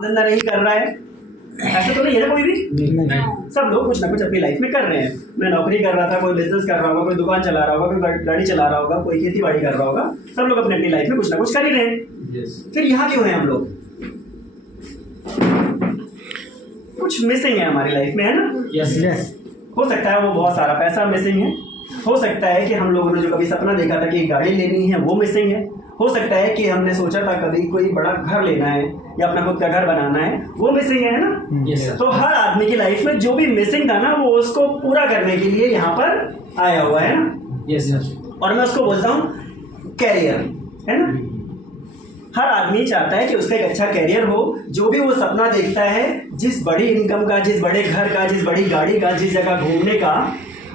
धंधा नहीं कर रहा है, ऐसा तो नहीं है ना कोई भी। नहीं। सब लोग कुछ ना कुछ अपनी लाइफ में कर रहे हैं। मैं नौकरी कर रहा था, कोई बिजनेस कर रहा होगा, कोई दुकान चला रहा होगा, कोई गाड़ी चला रहा होगा, कोई खेती बाड़ी कर रहा होगा। सब लोग अपनी अपनी लाइफ में कुछ ना कुछ कर ही रहे हैं। फिर यहाँ क्यों है हम लोग? कुछ मिसिंग है हमारी लाइफ में, है ना? यस। हो सकता है वो बहुत सारा पैसा मिसिंग है, हो सकता है कि हम लोगों ने जो कभी सपना देखा था कि एक गाड़ी लेनी है वो मिसिंग है, हो सकता है कि हमने सोचा था कभी कोई बड़ा घर लेना है या अपना खुद का घर बनाना है, वो मिसिंग है ना? यस। तो हर आदमी की लाइफ में जो भी मिसिंग था ना, वो उसको पूरा करने के लिए यहाँ पर आया हुआ है ना? यस। और मैं उसको बोलता हूँ कैरियर, है ना? हर आदमी चाहता है कि उसका एक अच्छा कैरियर हो। जो भी वो सपना देखता है, जिस बड़ी इनकम का, जिस बड़े घर का, जिस बड़ी गाड़ी का, जिस जगह घूमने का,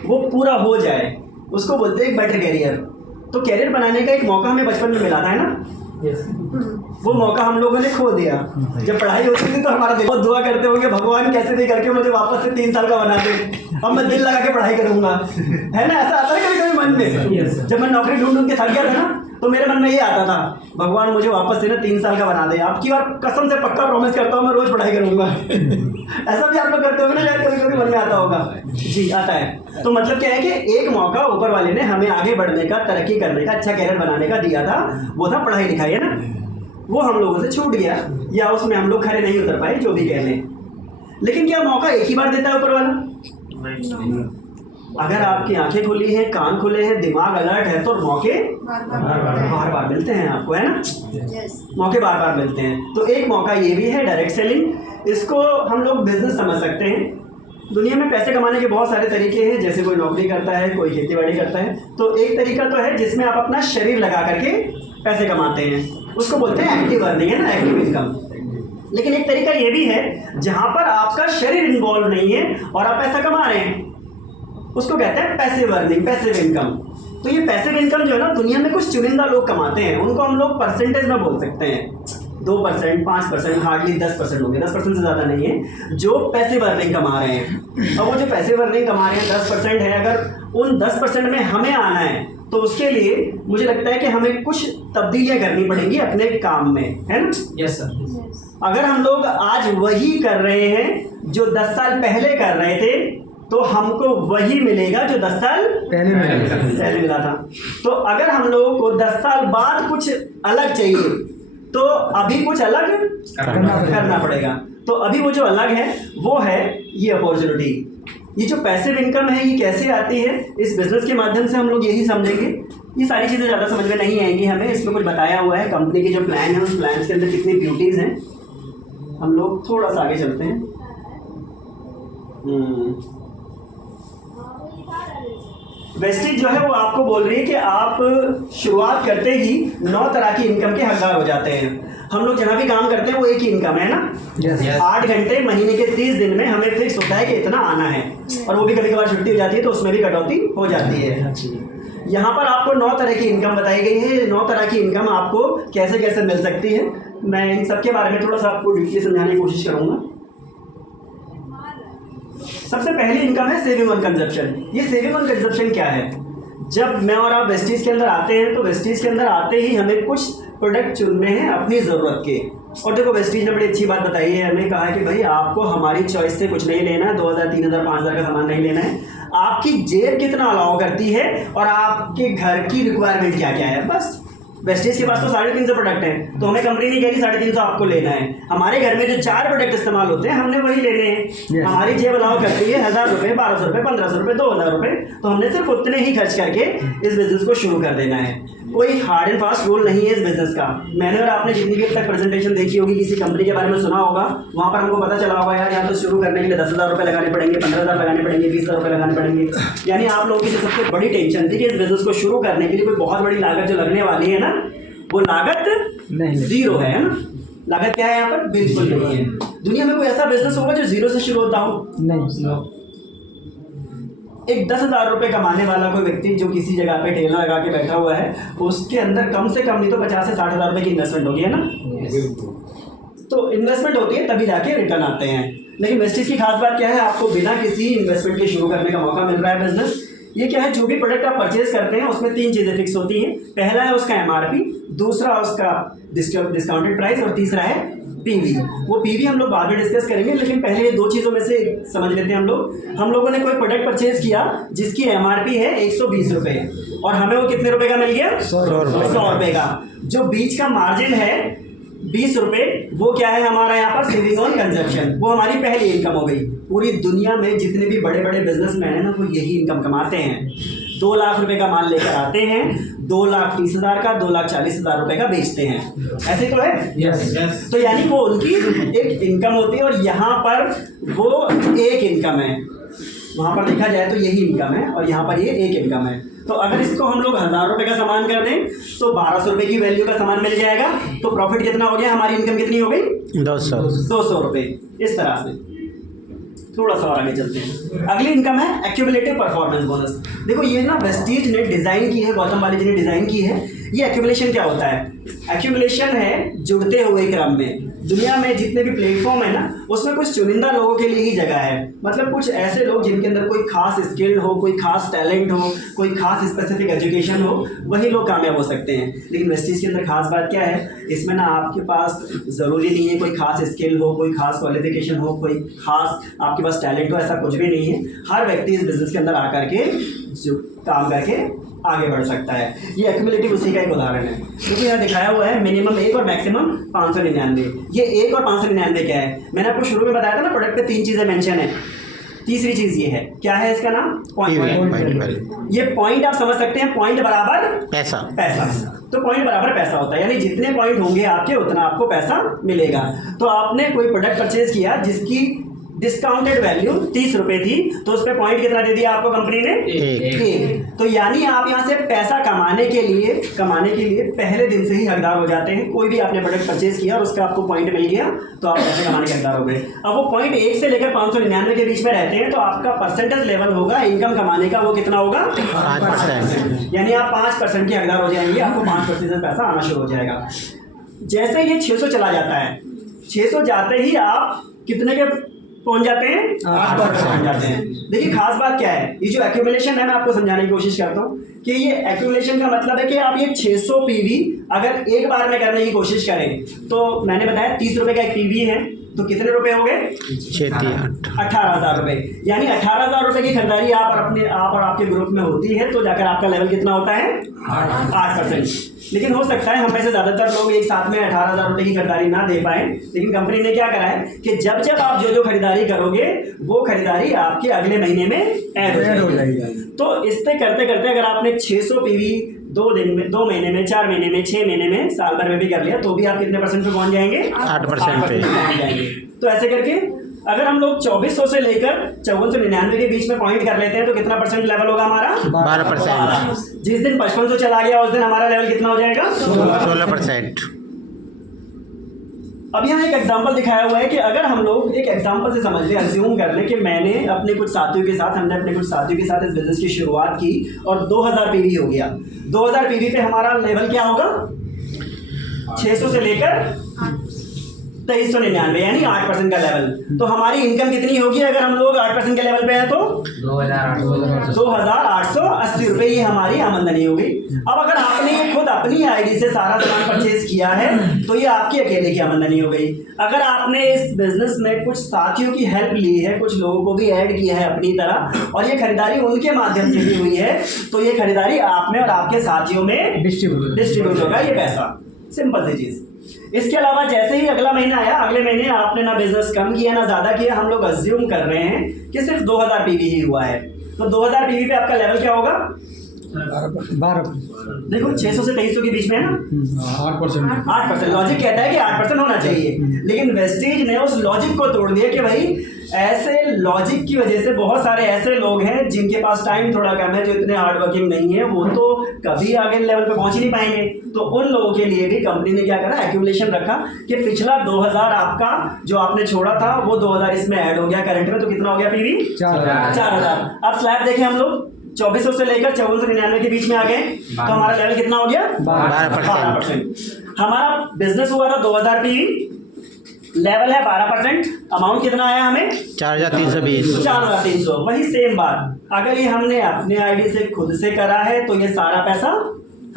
वो पूरा हो जाए, उसको बोलते हैं एक बेटर कैरियर। तो कैरियर बनाने का एक मौका हमें बचपन में मिला था, है ना? यस। वो मौका हम लोगों ने खो दिया। जब पढ़ाई होती थी तो हमारा बहुत दुआ करते होंगे, भगवान कैसे भी करके मुझे वापस से 3 साल का बना दे, अब मैं दिल लगा के पढ़ाई करूंगा, है ना? ऐसा आता है कभी कभी मन में। जब मैं नौकरी ढूंढ के थक गया था ना, तो मेरे मन में ये आता था, भगवान मुझे वापस से ना 3 साल का बना दे, आपकी बार कसम से पक्का प्रॉमिस करता हूँ मैं रोज पढ़ाई करूंगा। ऐसा भी आप लोग करते होंगे ना, शायद कभी कभी मन में आता होगा। जी, आता है। तो मतलब क्या है कि एक मौका ऊपर वाले ने हमें आगे बढ़ने का, तरक्की करने का, अच्छा कैरियर बनाने का दिया था, वो था पढ़ाई लिखाई, है ना? वो हम लोगों से छूट गया या उसमें हम लोग खड़े नहीं उतर पाए, जो भी कह लें। लेकिन क्या मौका एक ही बार देता है ऊपर वाला? अगर आपकी आंखें खुली हैं, कान खुले हैं, दिमाग अलर्ट है, तो मौके बार बार मिलते हैं आपको, है ना? मौके बार बार मिलते हैं। तो एक मौका ये भी है डायरेक्ट सेलिंग। इसको हम लोग बिजनेस समझ सकते हैं। दुनिया में पैसे कमाने के बहुत सारे तरीके हैं, जैसे कोई नौकरी करता है, कोई खेती बाड़ी करता है। तो एक तरीका तो है जिसमें आप अपना शरीर लगा करके पैसे कमाते हैं, उसको बोलते हैं एक्टिव अर्निंग, है ना? Active income. लेकिन एक तरीका ये भी है जहां पर आपका शरीर इन्वॉल्व नहीं है और आप पैसा कमा रहे हैं, उसको कहते हैं पैसिव अर्निंग, पैसिव इनकम। तो ये पैसिव इनकम जो है ना, दुनिया में कुछ चुनिंदा लोग कमाते हैं, उनको हम लोग परसेंटेज में बोल सकते हैं। 2%, 5%, हार्डली 10% हो गए, 10% से ज़्यादा नहीं है जो पैसिव अर्निंग कमा रहे हैं। अब वो जो पैसिव अर्निंग कमा रहे हैं 10% है, अगर उन 10% में हमें आना है तो उसके लिए मुझे लगता है कि हमें कुछ तब्दीलियाँ करनी पड़ेंगी अपने काम में, है ना? Yes sir. अगर हम लोग आज वही कर रहे हैं जो 10 साल पहले कर रहे थे, तो हमको वही मिलेगा जो 10 साल पहले मिला था। तो अगर हम लोगों को 10 साल बाद कुछ अलग चाहिए, तो अभी कुछ अलग करना पड़ेगा। तो अभी वो जो अलग है वो है ये अपॉर्चुनिटी। ये जो पैसिव इनकम है, ये कैसे आती है? इस बिजनेस के माध्यम से हम लोग यही समझेंगे। ये सारी चीज़ें ज़्यादा समझ में नहीं आएंगी हमें, इसमें कुछ बताया हुआ है कंपनी की जो प्लान है, उस प्लान के अंदर कितनी ब्यूटीज़ हैं। हम लोग थोड़ा सा आगे चलते हैं। वेस्टेज जो है वो आपको बोल रही है कि आप शुरुआत करते ही 9 तरह की इनकम के हकदार हो जाते हैं। हम लोग जहाँ भी काम करते हैं वो एक ही इनकम है ना? 8 घंटे महीने के 30 दिन में हमें फिक्स होता है कि इतना आना है, और वो भी कभी कभार छुट्टी हो जाती है तो उसमें भी कटौती हो जाती है। यहाँ पर आपको 9 तरह की इनकम बताई गई है। 9 तरह की इनकम आपको कैसे कैसे मिल सकती है, मैं इन सब के बारे में थोड़ा सा आपको डिटेल समझाने की कोशिश करूँगा। सबसे पहली इनकम है सेविंग ऑन कंजप्शन। ये सेविंग ऑन कंजप्शन क्या है? जब मैं और आप वेस्टीज के अंदर आते हैं, तो वेस्टीज के अंदर आते ही हमें कुछ प्रोडक्ट चुनने हैं अपनी ज़रूरत के। और देखो, वेस्टीज ने बड़ी अच्छी बात बताई है, हमें कहा है कि भाई आपको हमारी चॉइस से कुछ नहीं लेना है, 2000, 3000, 5000 का सामान नहीं लेना है, आपकी जेब कितना अलाउ करती है और आपके घर की रिक्वायरमेंट क्या क्या है, बस। वेस्टेज के पास तो 350 प्रोडक्ट हैं, तो हमें कंपनी नहीं कह रही 350 आपको लेना है। हमारे घर में जो 4 प्रोडक्ट इस्तेमाल होते हैं, हमने वही लेने हैं। हमारी जेब अलाउ करती है 1000 रुपये, 1200 रुपये, 1500 रुपये, 2000 रुपये, तो हमने सिर्फ उतने ही खर्च करके इस बिजनेस को शुरू कर देना है। कोई हार्ड एंड फास्ट रूल नहीं है इस बिजनेस का। मैंने और आपने जितनी भी तक प्रेजेंटेशन देखी होगी, किसी कंपनी के बारे में सुना होगा, वहाँ पर हमको पता चला होगा यार यहाँ तो शुरू करने के लिए 10,000 रुपये लगाने पड़ेंगे, 15,000 लगाने पड़ेंगे, 20,000 रुपये लगाने पड़ेंगे। यानी आप लोगों की जो सबसे बड़ी टेंशन थी कि इस बिजनेस को शुरू करने के लिए कोई बहुत बड़ी लागत जो लगने वाली है ना, वो लागत नहीं, जीरो है ना? लागत क्या है यहाँ पर? बिल्कुल नहीं है। दुनिया में कोई ऐसा बिजनेस होगा जो जीरो से शुरू होता हो? नहीं। एक 10,000 रुपये कमाने वाला कोई व्यक्ति जो किसी जगह पे ठेला लगा के बैठा हुआ है, उसके अंदर कम से कम नहीं तो 50 से 60,000 रुपये की इन्वेस्टमेंट होगी, है ना? तो इन्वेस्टमेंट होती है तभी जाके रिटर्न आते हैं। लेकिन वेस्टेज की खास बात क्या है? आपको बिना किसी इन्वेस्टमेंट के शुरू करने का मौका मिल रहा है बिजनेस। ये क्या है? जो भी प्रोडक्ट आप परचेज करते हैं उसमें 3 चीज़ें फिक्स होती हैं। पहला है उसका MRP, दूसरा उसका डिस्काउंटेड प्राइस, और तीसरा है पीवी, वो पीवी हम लोग बाद में डिस्कस करेंगे, लेकिन पहले ये दो चीज़ों में से समझ लेते हैं हम लोग। हम लोगों ने कोई प्रोडक्ट परचेज किया जिसकी एमआरपी है 120 रुपये और हमें वो कितने रुपए का मिल गया? 100 रुपये का। जो बीच का मार्जिन है 20 रुपये, वो क्या है हमारा यहाँ पर? Saving on consumption. वो हमारी पहली इनकम हो गई। पूरी दुनिया में जितने भी बड़े बड़े बिजनेसमैन हैं ना, वो यही इनकम कमाते हैं। 2 लाख रुपए का माल लेकर आते हैं, 2,30,000 का, 2,40,000 रुपए का बेचते हैं। ऐसे तो है? यस। तो यानी वो उनकी एक इनकम होती है और यहाँ पर वो एक इनकम है। वहाँ पर देखा जाए तो यही इनकम है और यहाँ पर ये एक इनकम है। तो अगर इसको हम लोग 1,000 रुपये का सामान कर दें तो 1,200 रुपये की वैल्यू का सामान मिल जाएगा। तो प्रॉफिट कितना हो गया? हमारी इनकम कितनी हो गई? 200 रुपये। इस तरह से थोड़ा सा और आगे चलते हैं। अगली इनकम है एक्यूमुलेटिव परफॉर्मेंस बोनस। देखो ये ना वेस्टीज ने डिज़ाइन की है, गौतम वाली जी ने डिज़ाइन की है। ये एक्यूमुलेशन क्या होता है? एक्यूमुलेशन है जुड़ते हुए क्रम में। दुनिया में जितने भी प्लेटफॉर्म है ना, उसमें कुछ चुनिंदा लोगों के लिए ही जगह है। मतलब कुछ ऐसे लोग जिनके अंदर कोई खास स्किल हो, कोई खास टैलेंट हो, कोई खास स्पेसिफिक एजुकेशन हो, वही लोग कामयाब हो सकते हैं। लेकिन वेस्टीज के अंदर खास बात क्या है? इसमें ना आपके पास ज़रूरी नहीं है कोई खास स्किल हो, कोई खास क्वालिफिकेशन हो, कोई खास आपके पास टैलेंट हो, ऐसा कुछ भी नहीं है। हर व्यक्ति इस बिज़नेस के अंदर आकर के जो काम करके आगे बढ़ सकता है। ये एक्यूमुलेटिव उसी का एक उदाहरण है, क्योंकि यहाँ दिखाया हुआ है मिनिमम 1 और मैक्सिमम 599। ये 1 और 599 क्या है? मैंने आपको शुरू में बताया था ना, प्रोडक्ट पे 3 चीज़ें मेंशन है। तीसरी चीज़ ये है, क्या है इसका नाम? पॉइंट। ये पॉइंट आप समझ सकते हैं, पॉइंट बराबर पैसा। तो पॉइंट बराबर पैसा होता है, यानी जितने पॉइंट होंगे आपके उतना आपको पैसा मिलेगा। तो आपने कोई प्रोडक्ट परचेज किया जिसकी डिस्काउंटेड वैल्यू 30 रुपये थी, तो उस पर पॉइंट कितना दे दिया आपको कंपनी ने? 1। तो यानी आप यहाँ से पैसा कमाने के लिए पहले दिन से ही हकदार हो जाते हैं। कोई भी आपने प्रोडक्ट परचेज किया और उसका आपको पॉइंट मिल गया तो आप पैसे कमाने के हकदार हो गए। अब वो पॉइंट 1 से लेकर 599 के बीच में रहते हैं, तो आपका परसेंटेज लेवल होगा इनकम कमाने का, वो कितना होगा? 5%। यानी आप 5% के हकदार हो जाएंगे, आपको 5% पैसा आना शुरू हो जाएगा। जैसे ये 600 चला जाता है, 600 जाते ही आप कितने के पहुंच जाते हैं? 8% पहुंच जाते हैं। देखिए खास बात क्या है, ये जो एक्यूमुलेशन है मैं आपको समझाने की कोशिश करता हूँ कि ये एक्यूमुलेशन का मतलब है कि आप ये 600 पीवी अगर एक बार में करने की कोशिश करें, तो मैंने बताया 30 रुपये का एक पीवी है, तो कितने रुपए हो गए? 18,000 रुपये। यानी 18,000 रुपये की खरीदारी आप और आपके ग्रुप में होती है, तो जाकर आपका लेवल कितना होता है? 8%। लेकिन हो सकता है हम में से ज़्यादातर लोग एक साथ में 18,000 रुपये की खरीदारी ना दे पाएँ, लेकिन कंपनी ने क्या करा है कि जब जब आप जो खरीदारी करोगे वो खरीदारी आपके अगले महीने में ऐड हो जाएगी। तो इस पे करते करते अगर आपने 600 पीवी 2 दिन में, 2 महीने में, 4 महीने में, 6 महीने में, साल भर में भी कर लिया, तो भी आप कितने परसेंट पे पहुंच जाएंगे? 8% पे पहुंच जाएंगे। तो ऐसे करके अगर हम लोग 2400 से लेकर 5499 के बीच में पॉइंट कर लेते हैं तो कितना परसेंट लेवल होगा हमारा? 12%। जिस दिन 5500 चला गया उस दिन हमारा लेवल कितना हो जाएगा? 16%। अब यहाँ एक एग्जांपल दिखाया हुआ है कि अगर हम लोग एक एग्जांपल से समझ लें, अज्यूम कर लें कि हमने अपने कुछ साथियों के साथ इस बिजनेस की शुरुआत की और 2000 पीवी हो गया। 2000 पीवी पे हमारा लेवल क्या होगा? 600 से लेकर 2399, यानी 8% का लेवल। तो हमारी इनकम कितनी होगी अगर हम लोग 8% के लेवल पे हैं? तो 2,880 रुपये ये हमारी आमदनी हो गई। अब अगर आपने ये खुद अपनी आईडी से सारा सामान परचेज किया है तो ये आपकी अकेले की आमदनी हो गई। अगर आपने इस बिजनेस में कुछ साथियों की हेल्प ली है, कुछ लोगों को भी ऐड किया है अपनी तरह, और ये खरीदारी उनके माध्यम से भी हुई है, तो ये खरीदारी आप में और आपके साथियों में डिस्ट्रीब्यूट होगा ये पैसा। सिंपल सी चीज़। इसके अलावा जैसे ही अगला महीना आया, अगले महीने आपने ना बिजनेस कम किया ना ज़्यादा किया, हम लोग अज्यूम कर रहे हैं कि सिर्फ 2000 पीवी ही हुआ है, तो 2000 पीवी पे आपका लेवल क्या होगा? 12%। देखो 600 से 2300 के बीच में है ना, 8%। लॉजिक कहता है कि 8% होना चाहिए, लेकिन वेस्टीज ने उस लॉजिक को तोड़ दिया कि भाई ऐसे लॉजिक की वजह से बहुत सारे ऐसे लोग हैं जिनके पास टाइम थोड़ा कम है, जो इतने हार्ड वर्किंग नहीं है, वो तो कभी आगे लेवल पे पहुंच ही नहीं पाएंगे। तो उन लोगों के लिए भी कंपनी ने क्या करा? एक्यूमुलेशन रखा कि पिछला 2000 आपका जो आपने छोड़ा था वो 2000 इसमें ऐड हो गया करंट में, तो कितना हो गया पीवी? 4000। अब स्लैब देखें हम लोग 2400 से लेकर 5499 के बीच में आ गए, तो हमारा लेवल कितना हो गया? 12%। हमारा बिजनेस हुआ था 2000 पीवी, लेवल है 12%, अमाउंट कितना आया हमें? 4320। 4300। वही सेम बात, अगर ये हमने अपने आईडी से खुद से करा है तो ये सारा पैसा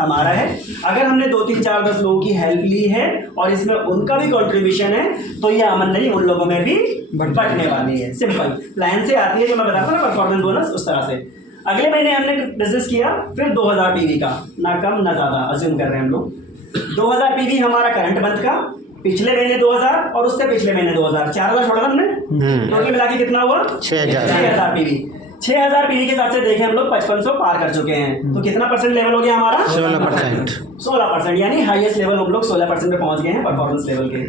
हमारा है। अगर हमने 2 3 4 10 लोगों की हेल्प ली है और इसमें उनका भी कंट्रीब्यूशन है तो ये आमदनी उन लोगों में भी बढ़ने वाली है। सिंपल प्लान से आती है जो मैं बताता हूँ ना, परफॉर्मेंस बोनस, उस तरह से। अगले महीने हमने बिजनेस किया फिर 2000 पीवी का, ना कम ना ज़्यादा, अज्यूम कर रहे हैं हम लोग। 2000 पीवी हमारा करंट मंथ का, पिछले महीने 2000 और उससे पिछले महीने 2000, 4000 छोड़ा था हमने। टोटल मिला के कितना हुआ? 6000 पीवी। 6000 पीवी के हिसाब से देखें हम लोग 5500 पार कर चुके हैं। तो कितना परसेंट लेवल हो गया हमारा? 16%, यानी हाईएस्ट लेवल हम लोग 16% पे पहुंच गए हैं परफॉर्मेंस लेवल के।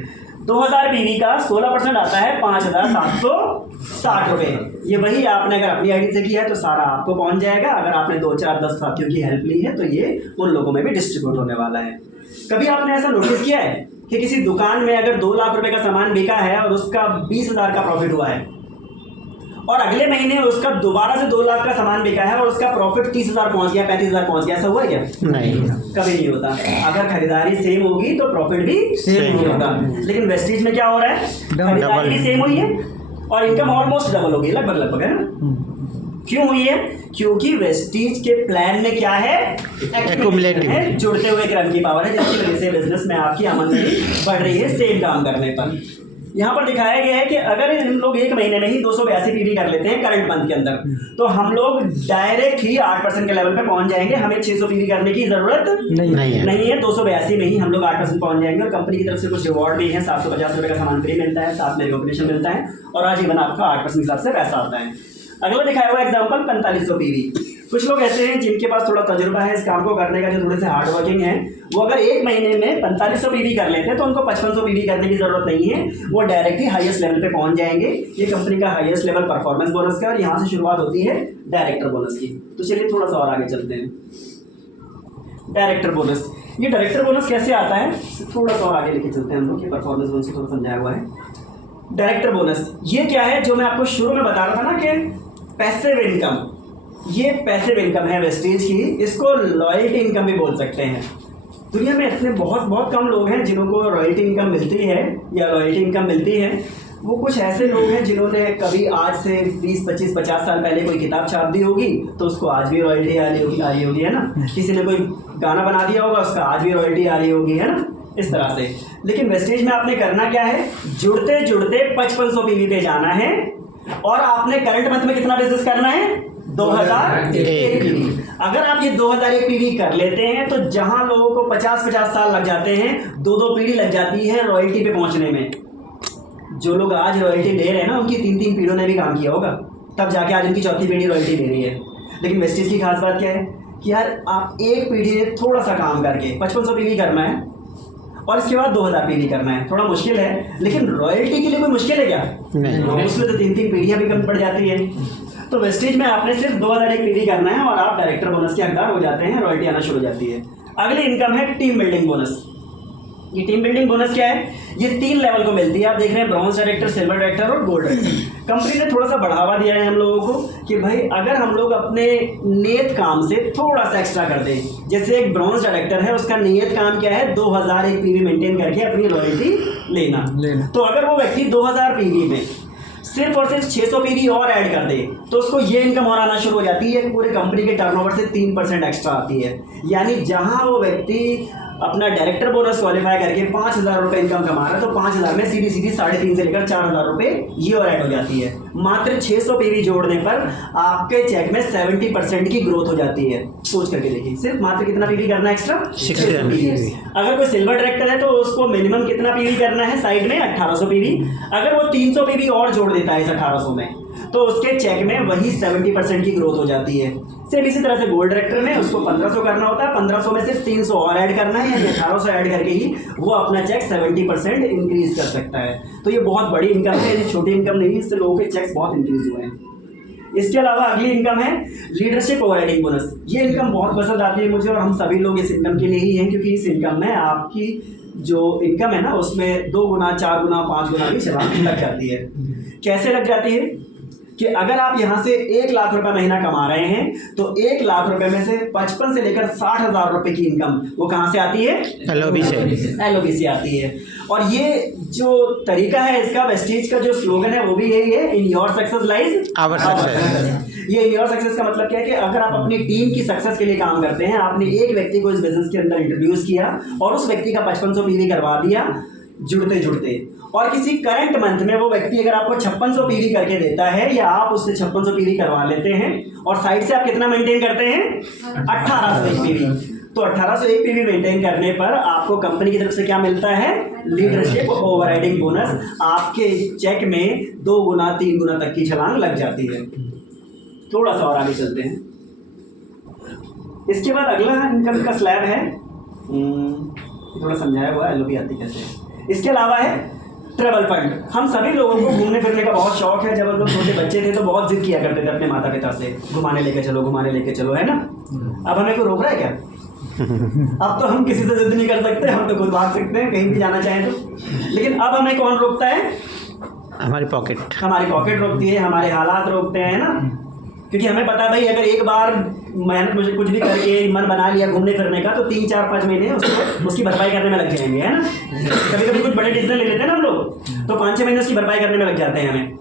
2000 पीवी का 16% आता है 5760 रुपये। ये वही आपने अगर अपनी आईडी से किया है तो सारा आपको पहुंच जाएगा। अगर आपने 2 4 10 साथियों की हेल्प ली है तो ये उन लोगों में भी डिस्ट्रीब्यूट होने वाला है। कभी आपने ऐसा नोटिस किया है कि किसी दुकान में अगर 2 लाख रुपए का सामान बिका है और उसका 20,000 का प्रॉफिट हुआ है और अगले महीने उसका दोबारा से 2 लाख का सामान बिका है और उसका प्रॉफिट 30,000 पहुंच गया, 35,000 पहुंच गया, ऐसा हुआ है क्या? नहीं, कभी नहीं होता। अगर खरीदारी सेम होगी तो प्रॉफिट भी सेम होगा। लेकिन वेस्टेज में क्या हो रहा है? खरीदारी भी सेम हुई है और इनकम ऑलमोस्ट डबल हो गई, लगभग है ना। क्यों हुई है? क्योंकि वेस्टीज के प्लान में क्या है? एक्यूमुलेटिव है, जुड़ते हुए क्रम की पावर है, जिसकी वजह से बिजनेस में आपकी आमदनी बढ़ रही है सेम काम करने पर। यहाँ पर दिखाया गया है कि अगर हम लोग 1 महीने में ही 282 पीवी कर लेते हैं करंट मंथ के अंदर, तो हम लोग डायरेक्ट ही 8% के लेवल पे पहुंच जाएंगे। हमें 600 पीवी करने की जरूरत नहीं है। 282 में ही हम लोग 8% पहुंच जाएंगे। और कंपनी की तरफ से कुछ रिवॉर्ड भी है, 750 रुपये का सामान फ्री मिलता है, साथ में रिकॉग्निशन मिलता है और आजीवन आपका 8% के हिसाब से पैसा आता है। अगला दिखाया हुआ एग्जाम्पल 4500 पीवी। कुछ लोग ऐसे हैं जिनके पास थोड़ा तजुर्बा है इस काम को करने का, जो थोड़े से हार्ड वर्किंग है, वो अगर 1 महीने में 4500 पीवी कर लेते हैं तो उनको 5500 पीवी करने की जरूरत नहीं है। वो डायरेक्ट ही हाईएस्ट लेवल पे पहुंच जाएंगे। ये कंपनी का हाईएस्ट लेवल परफॉर्मेंस बोनस का, और यहाँ से शुरुआत होती है डायरेक्टर बोनस की। तो चलिए थोड़ा सा और आगे चलते हैं। डायरेक्टर बोनस, ये डायरेक्टर बोनस कैसे आता है थोड़ा सा और आगे लेके चलते हैं हम लोग। परफॉर्मेंस बोनस थोड़ा समझाया हुआ है। डायरेक्टर बोनस ये क्या है? जो मैं आपको शुरू में बता रहा था ना कि पैसिव इनकम, ये पैसिव इनकम है वेस्टेज की। इसको लॉयल्टी इनकम भी बोल सकते हैं। दुनिया में इतने बहुत कम लोग हैं जिनको रॉयल्टी इनकम मिलती है या लॉयल्टी इनकम मिलती है। वो कुछ ऐसे लोग हैं जिन्होंने कभी आज से 20 25 50 साल पहले कोई किताब छाप दी होगी तो उसको आज भी रॉयल्टी आ रही होगी, है ना। किसी ने कोई गाना बना दिया होगा, उसका आज भी रॉयल्टी आ रही होगी, है ना, इस तरह से। लेकिन वेस्टेज में आपने करना क्या है? जुड़ते जुड़ते 5500 पीवी पे जाना है और आपने करंट मंथ में कितना बिजनेस करना है? 2001 पीवी। अगर आप ये 2001 पीवी कर लेते हैं तो जहां लोगों को 50-50 साल लग जाते हैं, 2-2 पीढ़ी लग जाती है रॉयल्टी पे पहुंचने में। जो लोग आज रॉयल्टी ले रहे हैं ना, उनकी 3-3 पीढ़ियों ने भी काम किया होगा, तब जाके आज उनकी 4थी पीढ़ी रॉयल्टी ले रही है। लेकिन वेस्टेज की खास बात क्या है कि यार आप एक पीढ़ी में थोड़ा सा काम करके 5500 पीवी करना है और इसके बाद 2000 पीवी करना है। थोड़ा मुश्किल है, लेकिन रॉयल्टी के लिए कोई मुश्किल है क्या? नहीं। उसमें तो 3-3 पीढ़ियाँ भी कम पड़ जाती है। तो वेस्टेज में आपने सिर्फ 2001 पीवी करना है और आप डायरेक्टर बोनस के हकदार हो जाते हैं, रॉयल्टी आना शुरू हो जाती है। अगली इनकम है टीम बिल्डिंग बोनस। ये टीम बिल्डिंग बोनस क्या है? ये 3 लेवल को मिलती है। आप देख रहे हैं ब्रॉन्ज डायरेक्टर, सिल्वर डायरेक्टर और गोल्ड डायरेक्टर। कंपनी ने थोड़ा सा बढ़ावा दिया है हम लोगों को कि भाई अगर हम लोग अपने नियत काम से थोड़ा सा एक्स्ट्रा कर दें, जैसे एक ब्रॉन्ज डायरेक्टर है, उसका नियत काम क्या है? 2001 पीवी मेंटेन करके अपनी रॉयल्टी लेना। तो अगर वो व्यक्ति 2000 पीवी में सिर्फ और सिर्फ 600 पीवी और ऐड कर दे तो उसको ये इनकम और आना शुरू हो जाती है। पूरे कंपनी के टर्नओवर से 3% एक्स्ट्रा आती है। यानी जहां वो व्यक्ति अपना डायरेक्टर बोनस क्वालिफाई करके 5000 रुपये इनकम कमा रहा है तो 5000 में सीधी 3.5 से लेकर 4000 रुपये ये और ऐड हो जाती है। मात्र 600 पीवी जोड़ने पर आपके चेक में 70% की ग्रोथ हो जाती है। सोच करके देखिए, सिर्फ मात्र कितना पीवी करना है एक्स्ट्रा? 600 पीवी। अगर कोई सिल्वर डायरेक्टर है तो उसको मिनिमम कितना पीवी करना है साइड में? 1800 पीवी। अगर वो 300 पीवी और जोड़ देता है इस 1800 में तो उसके चेक में वही 70% की ग्रोथ हो जाती है। सिर्फ इसी तरह से गोल्ड डायरेक्टर में उसको 1500 करना होता है, 1500 में सिर्फ 300 और ऐड करना है, यानी 1800 ऐड करके ही वो अपना चेक 70% इंक्रीज कर सकता है। तो ये बहुत बड़ी इनकम है, ये छोटी इनकम नहीं, इससे लोगों के चेक्स बहुत इंक्रीज हुए हैं। इसके अलावा अगली इनकम है लीडरशिप ओवरराइडिंग बोनस। ये इनकम बहुत पसंद आती है मुझे और हम सभी लोग इस इनकम के लिए ही हैं, क्योंकि इस इनकम में आपकी जो इनकम है ना उसमें 2 गुना 4 गुना 5 गुना भी चलान लग जाती है। कैसे लग जाती है कि अगर आप यहाँ से 1 लाख रुपए महीना कमा रहे हैं तो 1 लाख रुपए में से 55 से लेकर 60,000 रुपए की इनकम वो कहाँ से आती है? एलओबी से आती है। और ये जो तरीका है इसका, वेस्टेज का जो स्लोगन है वो भी यही है, in your success lies our success. ये इन योर सक्सेस का मतलब क्या है कि अगर आप अपनी टीम की सक्सेस के लिए काम करते हैं, आपने एक व्यक्ति को इस बिजनेस के अंदर इंट्रोड्यूस किया और उस व्यक्ति का 5500 पीवी करवा दिया जुड़ते जुड़ते, और किसी करंट मंथ में वो व्यक्ति अगर आपको 5600 पीवी करके देता है या आप उससे 5600 पीवी करवा लेते हैं और साइड से आप कितना मेंटेन करते हैं 1801 पीवी, तो 1801 पीवी मेंटेन करने पर आपको कंपनी की तरफ से क्या मिलता है, लीडरशिप ओवरराइडिंग बोनस। आपके चेक में 2 गुना 3 गुना तक की छलांग लग जाती है। थोड़ा सा और आगे चलते हैं। इसके बाद अगला इनकम का स्लैब है, थोड़ा समझाया हुआ एलओपी आती कैसे। इसके अलावा है ट्रैवल फंड। हम सभी लोगों को घूमने फिरने का बहुत शौक है। जब हम लोग छोटे बच्चे थे तो बहुत जिद किया करते थे अपने माता पिता से, घुमाने लेके चलो घुमाने लेके चलो, है ना। अब हमें कोई रोक रहा है क्या? अब तो हम किसी से जिद नहीं कर सकते, हम तो खुद भाग सकते हैं कहीं भी जाना चाहें तो। लेकिन अब हमें कौन रोकता है? हमारी पॉकेट रोकती है, हमारे हालात रोकते हैं ना। क्योंकि हमें पता है भाई अगर एक बार मेहनत मुझे कुछ भी करके मन बना लिया घूमने फिरने का तो 3 4 5 महीने उसकी भरपाई करने में लग जाएंगे, है ना। कभी कभी कुछ बड़े डिसीजन ले लेते हैं ना हम लोग, तो 5 6 महीने उसकी भरपाई करने में लग जाते हैं हमें।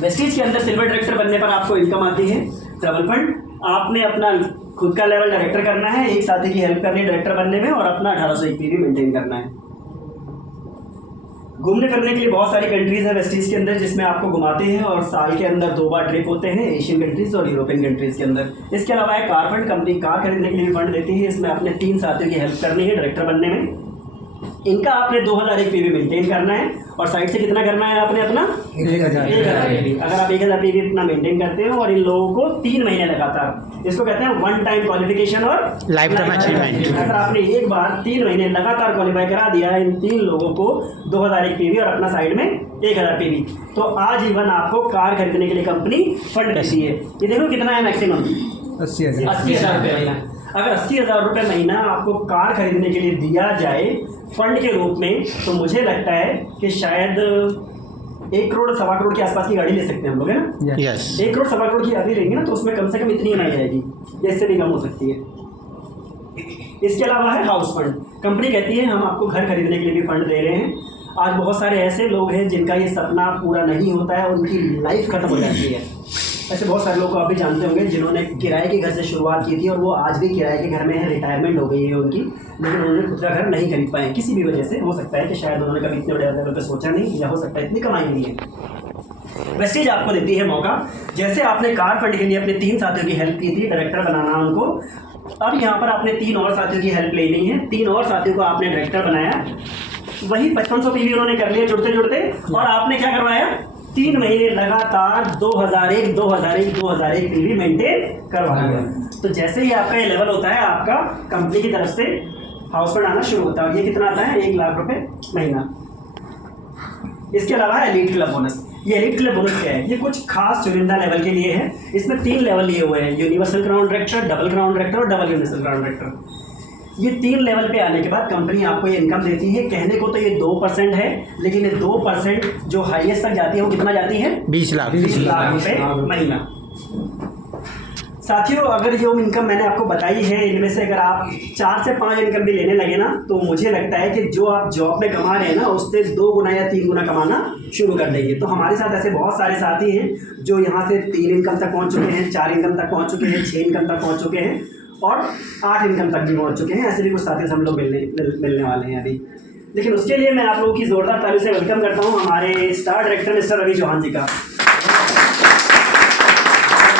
वेस्टीज के अंदर सिल्वर डायरेक्टर बनने पर आपको इनकम आती है ट्रैवल फंड। आपने अपना खुद का लेवल डायरेक्टर करना है, एक साथी की हेल्प करनी है डायरेक्टर बनने में, और अपना 1801 पीवी मेंटेन करना है। घूमने फिरने के लिए बहुत सारी कंट्रीज़ है वेस्टीज के अंदर जिसमें आपको घुमाते हैं, और साल के अंदर 2 बार ट्रिप होते हैं, एशियन कंट्रीज़ और यूरोपियन कंट्रीज़ के अंदर। इसके अलावा एक कार फंड, कंपनी कार खरीदने के लिए भी फंड देती है। इसमें अपने 3 साथियों की हेल्प करनी है डायरेक्टर बनने में। इनका आपने 2001 पीवी मेंटेन करना है, और साइड से कितना करना है आपने अपना 1000 पीवी। अगर आप 1000 पीवी अपना मेंटेन करते हो, और इन लोगों को 3 महीने लगातार, इसको कहते हैं वन टाइम क्वालिफिकेशन और लाइफ टाइम अचीवमेंट। अगर आपने एक बार 3 महीने लगातार क्वालिफाई करा दिया इन 3 लोगों को 2001 पीवी और अपना साइड में 1000 पीवी, तो आजीवन आपको कार खरीदने के लिए कंपनी फंड देती है। ये देखो कितना है मैक्सिमम 80,000 रुपये महीना। अगर 80,000 रुपये महीना आपको कार खरीदने के लिए दिया जाए फंड के रूप में, तो मुझे लगता है कि शायद 1 करोड़ सवा करोड़ के आसपास की गाड़ी ले सकते हैं हम लोग, है ना। यस 1 करोड़ सवा करोड़ की गाड़ी लेंगे ना, तो उसमें कम से कम इतनी EMI आएगी, इससे भी कम हो सकती है। इसके अलावा है हाउस फंड। कंपनी कहती है हम आपको घर खरीदने के लिए भी फंड दे रहे हैं। आज बहुत सारे ऐसे लोग हैं जिनका ये सपना पूरा नहीं होता है और उनकी लाइफ खत्म हो जाती है। ऐसे बहुत सारे लोग को आप भी जानते होंगे जिन्होंने किराए के घर से शुरुआत की थी और वो आज भी किराए के घर में है, रिटायरमेंट हो गई है उनकी, लेकिन उन्होंने खुद का घर नहीं खरीद पाए किसी भी वजह से। हो सकता है कि शायद उन्होंने कभी इतने बड़े लेवल पर सोचा नहीं, या हो सकता है इतनी कमाई नहीं है। वेस्टीज आपको देती है मौका, जैसे आपने कार फंड के लिए अपने 3 साथियों की हेल्प की थी डायरेक्टर बनाना उनको, अब यहाँ पर आपने 3 और साथियों की हेल्प लेनी है। 3 और साथियों को आपने डायरेक्टर बनाया, वही 5500 पीवी उन्होंने कर लिया जुड़ते जुड़ते, और आपने क्या करवाया 3 महीने लगातार 2001 पीवी मेंटेन करवा दिया। तो जैसे ही आपका ये लेवल होता है, आपका कंपनी की तरफ से हाउस फंड आना शुरू होता है। ये कितना आता है 1 लाख रुपए महीना। इसके अलावा एलीट क्लब बोनस। ये एलीट क्लब बोनस क्या है? ये कुछ खास चुनिंदा लेवल के लिए है। इसमें 3 लेवल लिए हुए हैं, universal crown director, double crown director और डबल यूनिवर्सल क्राउन डायरेक्टर। ये 3 लेवल पे आने के बाद कंपनी आपको ये इनकम देती है। कहने को तो ये 2% है, लेकिन ये 2% जो हाईएस्ट तक जाती है वो कितना जाती है 20 लाख रुपए महीना। साथियों, अगर जो इनकम मैंने आपको बताई है इनमें से अगर आप 4 से 5 इनकम भी लेने लगे ना, तो मुझे लगता है कि जो आप जॉब में कमा रहे हैं ना, उससे 2 गुना या 3 गुना कमाना शुरू कर देंगे। तो हमारे साथ ऐसे बहुत सारे साथी हैं जो यहाँ से 3 इनकम तक पहुँच चुके हैं, 4 इनकम तक पहुँच चुके हैं, 6 इनकम तक पहुँच चुके हैं और 8 इनकम तक भी पहुँच चुके हैं। ऐसे भी कुछ साथी हम लोग मिलने वाले हैं अभी। लेकिन उसके लिए मैं आप लोगों की ज़ोरदार ताली से वेलकम करता हूँ हमारे star director mister Ravi Chauhan ji का।